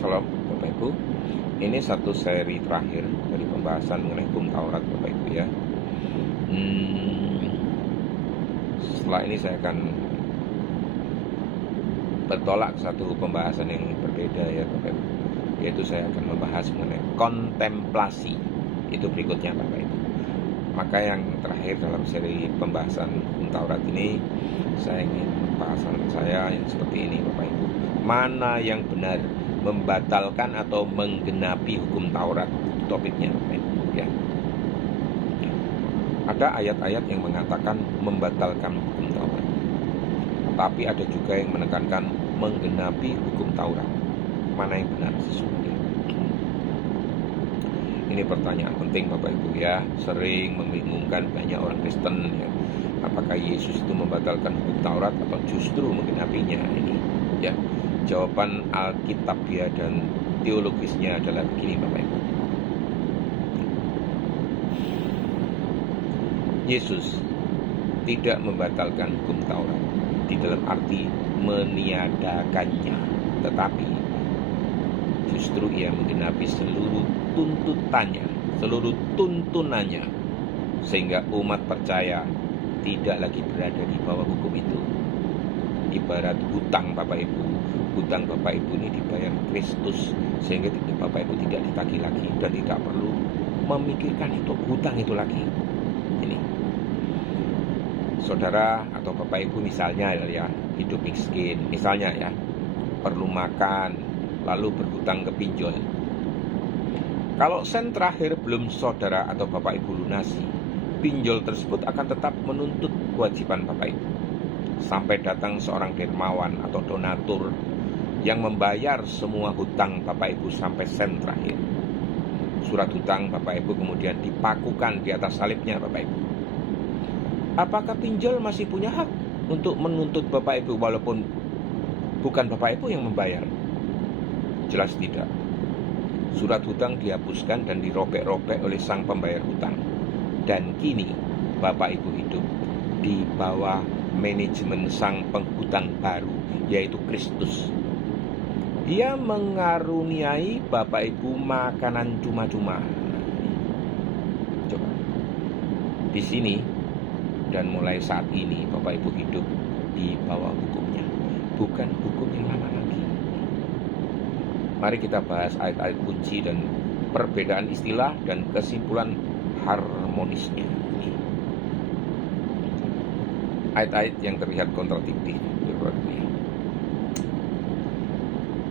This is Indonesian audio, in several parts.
Shalom Bapak Ibu. Ini satu seri terakhir dari pembahasan mengenai hukum Taurat Bapak Ibu ya. Setelah ini saya akan bertolak ke satu pembahasan yang berbeda ya Bapak Ibu. Yaitu saya akan membahas mengenai kontemplasi. Itu berikutnya Bapak Ibu. Maka yang terakhir dalam seri pembahasan hukum Taurat ini, saya ingin pembahasan saya yang seperti ini Bapak Ibu. Mana yang benar, membatalkan atau menggenapi hukum Taurat? Topiknya Bapak Ibu ya. Ada ayat-ayat yang mengatakan membatalkan hukum Taurat, tapi ada juga yang menekankan menggenapi hukum Taurat. Mana yang benar sesungguhnya? Ini pertanyaan penting Bapak Ibu ya. Sering membingungkan banyak orang Kristen ya. Apakah Yesus itu membatalkan hukum Taurat atau justru menggenapinya? Ini ya. Jawaban Alkitabiah dan teologisnya adalah begini Bapak Ibu. Yesus tidak membatalkan hukum Taurat di dalam arti meniadakannya, tetapi justru ia menggenapi seluruh tuntutannya, seluruh tuntunannya, sehingga umat percaya tidak lagi berada di bawah hukum itu. Ibarat hutang Bapak Ibu, hutang Bapak Ibu ini dibayar Kristus, sehingga Bapak Ibu tidak ditagih lagi dan tidak perlu memikirkan itu hutang itu lagi. Ini saudara atau Bapak Ibu misalnya ya, hidup miskin misalnya ya, perlu makan, lalu berhutang ke pinjol. Kalau sen terakhir belum saudara atau Bapak Ibu lunasi, pinjol tersebut akan tetap menuntut kewajiban Bapak Ibu sampai datang seorang dermawan atau donatur yang membayar semua hutang Bapak Ibu sampai sen terakhir. Surat hutang Bapak Ibu kemudian dipakukan di atas salibnya Bapak Ibu. Apakah pinjol masih punya hak untuk menuntut Bapak Ibu walaupun bukan Bapak Ibu yang membayar? Jelas tidak. Surat hutang dihapuskan dan dirobek-robek oleh sang pembayar hutang. Dan kini Bapak Ibu hidup di bawah manajemen sang penghutang baru, yaitu Kristus. Dia mengaruniai Bapak Ibu makanan cuma-cuma. Coba. Di sini dan mulai saat ini Bapak Ibu hidup di bawah hukumnya, bukan hukum yang lama lagi. Mari kita bahas ayat-ayat kunci dan perbedaan istilah dan kesimpulan harmonisnya. Ayat-ayat yang terlihat kontradiktif.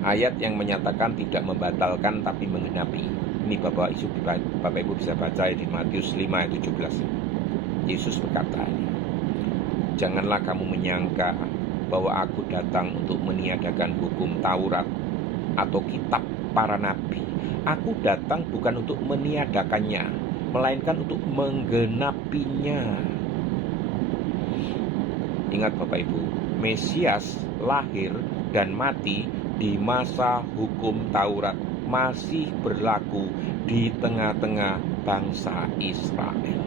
Ayat yang menyatakan tidak membatalkan tapi menggenapi. Ini Bapak Ibu bisa baca di Matius 5 ayat 17. Yesus berkata, janganlah kamu menyangka bahwa aku datang untuk meniadakan hukum Taurat atau kitab para nabi. Aku datang bukan untuk meniadakannya, melainkan untuk menggenapinya. Ingat Bapak Ibu, Mesias lahir dan mati di masa hukum Taurat masih berlaku di tengah-tengah bangsa Israel.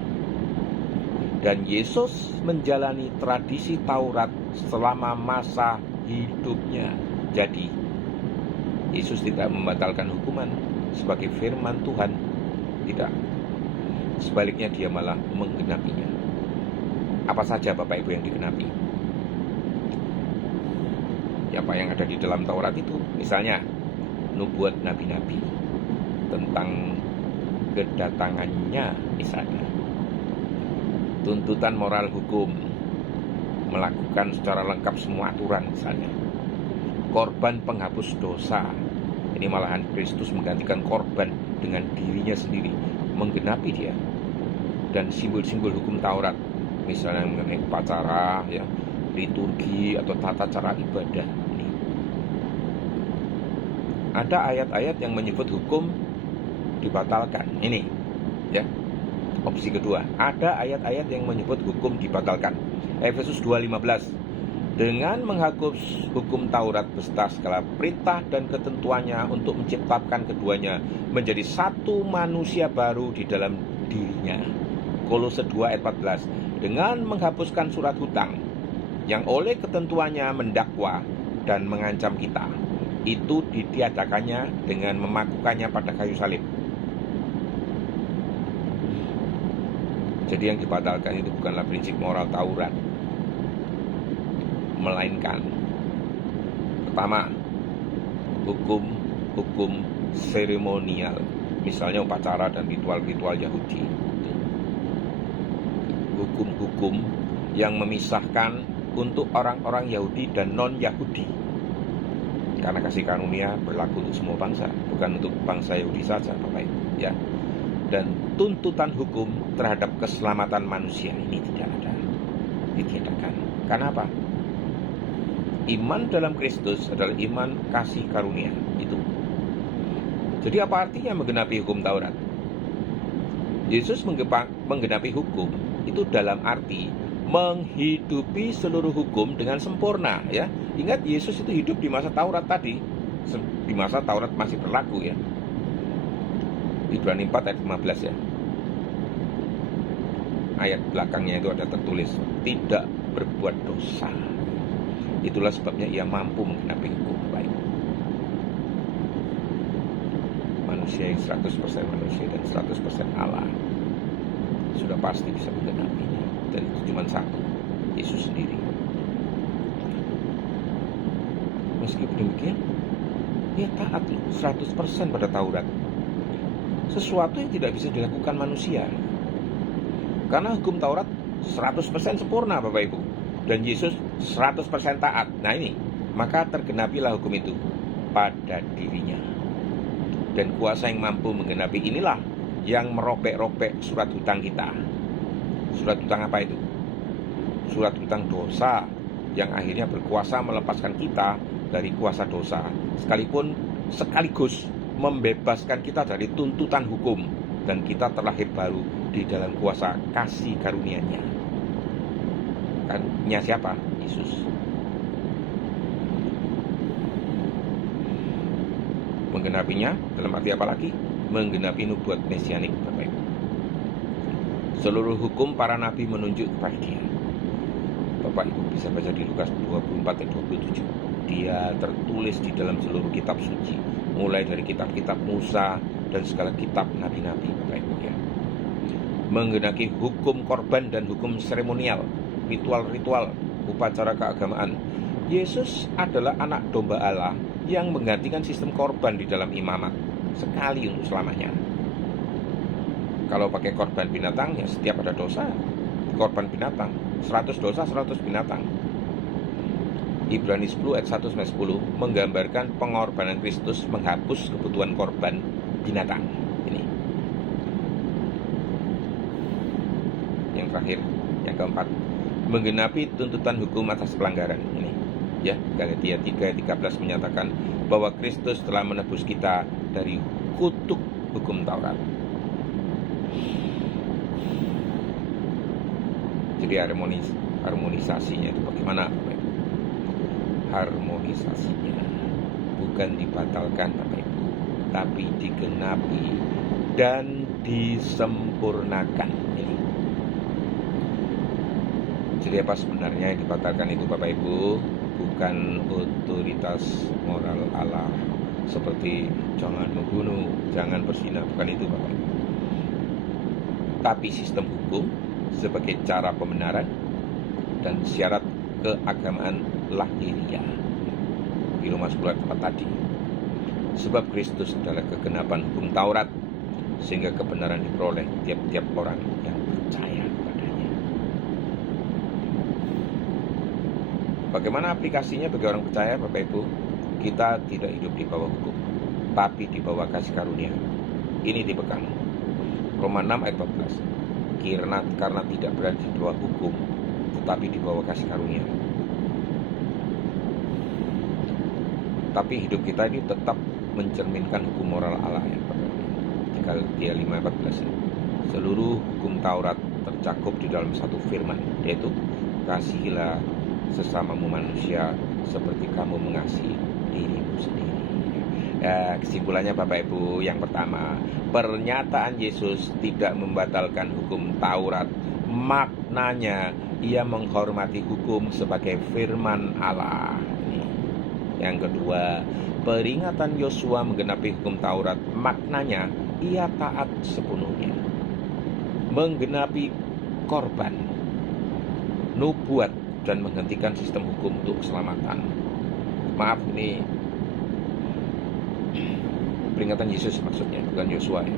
Dan Yesus menjalani tradisi Taurat selama masa hidupnya. Jadi, Yesus tidak membatalkan hukuman sebagai firman Tuhan. Tidak. Sebaliknya dia malah menggenapinya. Apa saja Bapak Ibu yang digenapi? Ya, apa yang ada di dalam Taurat itu? Misalnya, nubuat nabi-nabi tentang kedatangannya misalnya. Tuntutan moral hukum, melakukan secara lengkap semua aturan misalnya. Korban penghapus dosa. Ini malahan Kristus menggantikan korban dengan dirinya sendiri, menggenapi dia. Dan simbol-simbol hukum Taurat, misalnya mengenai upacara, ya, liturgi atau tata cara ibadah. Ini. Ada ayat-ayat yang menyebut hukum dibatalkan. Ini, ya. Opsi kedua, ada ayat-ayat yang menyebut hukum dibatalkan. Efesus 2:15. Dengan menghapus hukum Taurat beserta segala perintah dan ketentuannya untuk menciptakan keduanya menjadi satu manusia baru di dalam dirinya. Kolose 2 ayat 14. Dengan menghapuskan surat hutang yang oleh ketentuannya mendakwa dan mengancam kita, itu ditiadakannya dengan memakukannya pada kayu salib. Jadi yang dibatalkan itu bukanlah prinsip moral Taurat, melainkan pertama, hukum seremonial, misalnya upacara dan ritual-ritual Yahudi. Hukum-hukum yang memisahkan untuk orang-orang Yahudi dan non-Yahudi. Karena kasih karunia berlaku untuk semua bangsa, bukan untuk bangsa Yahudi saja, Bapak Ibu, ya. Dan tuntutan hukum terhadap keselamatan manusia ini tidak ada, ditiadakan. Karena apa? Iman dalam Kristus adalah iman kasih karunia itu. Jadi apa artinya menggenapi hukum Taurat? Yesus menggenapi hukum itu dalam arti menghidupi seluruh hukum dengan sempurna, ya. Ingat, Yesus itu hidup di masa Taurat tadi, di masa Taurat masih berlaku, ya. Ibrani 4 ayat 15, ya. Ayat belakangnya itu ada tertulis tidak berbuat dosa. Itulah sebabnya ia mampu menggenapi hukum, baik. Manusia yang 100% manusia dan 100% Allah sudah pasti bisa menggenapinya. Dan itu cuma satu, Yesus sendiri. Meskipun demikian, dia taat 100% pada Taurat. Sesuatu yang tidak bisa dilakukan manusia. Karena hukum Taurat 100% sempurna, Bapak Ibu. Dan Yesus 100% taat. Nah ini, maka tergenapilah hukum itu pada dirinya. Dan kuasa yang mampu menggenapi inilah yang merobek-robek surat hutang kita. Surat hutang apa itu? Surat hutang dosa yang akhirnya berkuasa melepaskan kita dari kuasa dosa, sekaligus membebaskan kita dari tuntutan hukum, dan kita terlahir baru di dalam kuasa kasih karunia-Nya. Kan-nya siapa? Yesus. Menggenapinya dalam arti apa lagi? Menggenapi nubuat mesianik, Bapak Ibu. Seluruh hukum para nabi menunjuk kepada Dia. Bapak Ibu bisa baca di Lukas 24 ayat 27. Dia tertulis di dalam seluruh kitab suci, mulai dari kitab-kitab Musa dan segala kitab nabi-nabi, Bapak Ibu, ya. Menggenapi hukum korban dan hukum seremonial, ritual-ritual, upacara keagamaan. Yesus adalah anak domba Allah yang menggantikan sistem korban di dalam imamat sekali untuk selamanya. Kalau pakai korban binatang, ya setiap ada dosa, korban binatang. 100 dosa, 100 binatang. Ibrani 10 ayat 1-10 menggambarkan pengorbanan Kristus menghapus kebutuhan korban binatang. Ini. Yang terakhir, yang keempat, menggenapi tuntutan hukum atas pelanggaran. Ini, ya, Galatia 3 ayat 13 menyatakan bahwa Kristus telah menebus kita dari kutuk hukum Taurat. Jadi harmonisasinya itu bagaimana, Bapak Ibu? Harmonisasinya bukan dibatalkan, Bapak Ibu, tapi digenapi dan disempurnakan. Ini. Jadi apa sebenarnya yang dibatalkan itu, Bapak Ibu? Bukan otoritas moral Allah seperti jangan membunuh, jangan berzina, bukan itu, Bapak Ibu. Tapi sistem hukum sebagai cara pembenaran dan syarat keagamaan lahiriah. Di Roma 10 ayat 4 tadi. Sebab Kristus adalah kegenapan hukum Taurat, sehingga kebenaran diperoleh tiap-tiap orang yang percaya kepadanya. Bagaimana aplikasinya bagi orang percaya, Bapak Ibu? Kita tidak hidup di bawah hukum, tapi di bawah kasih karunia. Ini dipegang. Roma 6 ayat 14. Karena tidak berada di bawah hukum, tetapi di bawah kasih karunia. Tapi hidup kita ini tetap mencerminkan hukum moral Allah, ya, Galatia 5:14, ya. Seluruh hukum Taurat tercakup di dalam satu firman, yaitu kasihilah sesamamu manusia seperti kamu mengasihi dirimu sendiri. Kesimpulannya, Bapak Ibu, yang pertama, pernyataan Yesus tidak membatalkan hukum Taurat. Maknanya ia menghormati hukum sebagai firman Allah. Ini, Yang kedua, peringatan Yosua menggenapi hukum Taurat, maknanya ia taat sepenuhnya. Menggenapi korban, nubuat, dan menghentikan sistem hukum untuk keselamatan. Maaf, ini peringatan Yesus maksudnya, bukan Yosua ya.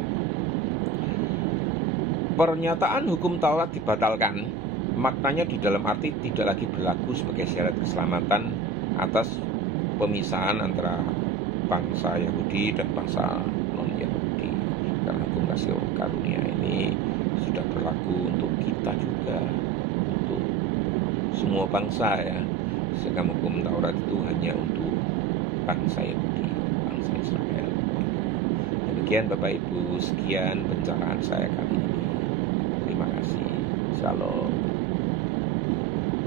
Pernyataan hukum Taurat dibatalkan, maknanya di dalam arti tidak lagi berlaku sebagai syarat keselamatan atas pemisahan antara bangsa Yahudi dan bangsa non-Yahudi. Karena hukum kasih karunia ini sudah berlaku untuk kita juga, untuk semua bangsa ya. Sedangkan hukum Taurat itu hanya untuk bangsa Yahudi, bangsa Israel. Demikian Bapak Ibu, sekian pencerahan saya kali ini. Terima kasih. Shalom.